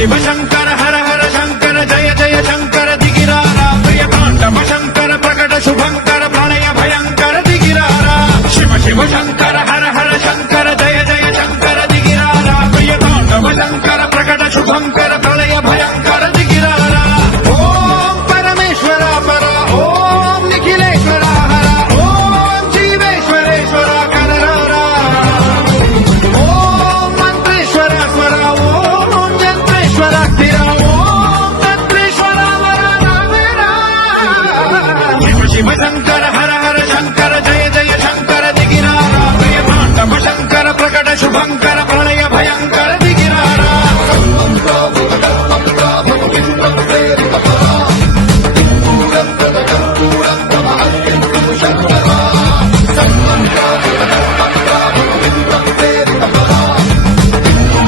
शिव शंकर हर हर शंकर जय जय शंकर दिगिरारा प्रिय तांडव शंकर प्रकट शुभंकर प्रणय भयंकर दिगिरारा शिव शिव शंकर